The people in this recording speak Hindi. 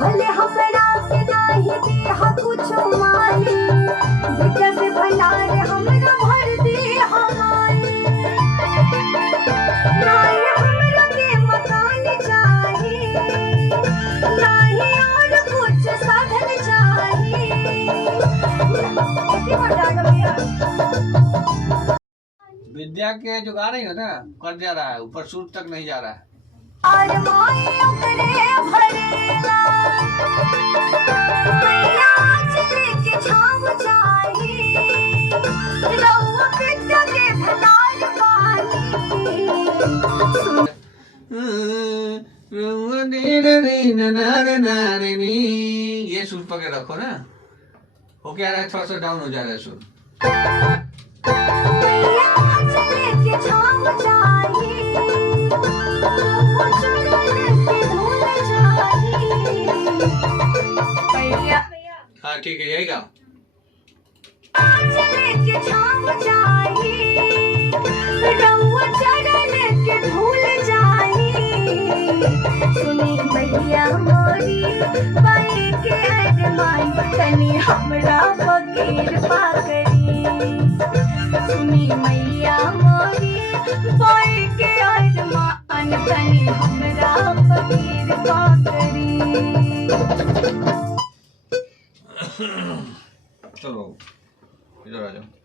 भले हमरा के नाही देहा कुछ माली, बेटा से भंडार हमरा भर दे हमारी। नाही हमरा के मकान चाहिए, नाही और कुछ साधन चाहिए। विद्या के जो गा रही हो ना, कर जा रहा है, ऊपर सुर तक नहीं जा रहा है। और माई ओकरे भरेला, मैया चले के छाव चाहिए, रउआ बेटा के भंडार पानी। ये सुर पकड़ रखो ना, हो क्या रहा है, थोड़ा सा डाउन हो जा रहा है सुर। हाँ ठीक है, यही गाओ। भैया मोरी बाई के अरमान तनी हमरा फकीर पाकरी। सुनी मैया मोरी बाई के अरमान तनी हमरा फकीर पाकरी। चलो इधर आ जाओ।